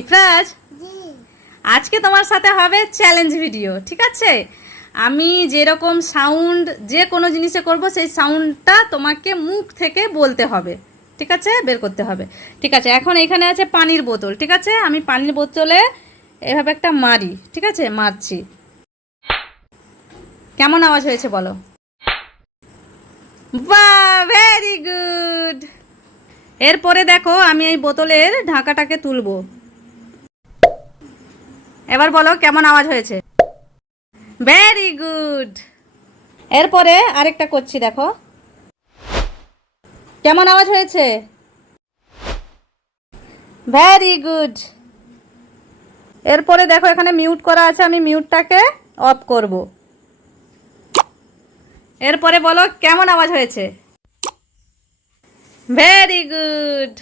ইফরাজ, আজকে তোমার সাথে হবে চ্যালেঞ্জ ভিডিও, ঠিক আছে? আমি যেরকম সাউন্ড যে কোনো জিনিসে করব সেই সাউন্ডটা তোমাকে মুখ থেকে বলতে হবে, ঠিক আছে? বের করতে হবে, ঠিক আছে? এখন এখানে আছে পানির বোতল, ঠিক আছে? আমি পানির বোতলে এভাবে একটা মারি, ঠিক আছে? মারছি। কেমন আওয়াজ হয়েছে বলো? বাহ, ভেরি গুড। এরপরে দেখো আমি এই বোতলের ঢাকাটাকে তুলবো। এবার বলো কেমন আওয়াজ হয়েছে? Very good. এরপরে আরেকটা করছি, দেখো কেমন আওয়াজ হয়েছে? Very good. এরপরে দেখো এখানে মিউট করা আছে, আমি মিউটটাকে অফ করব। এরপরে বলো কেমন আওয়াজ হয়েছে? Very good.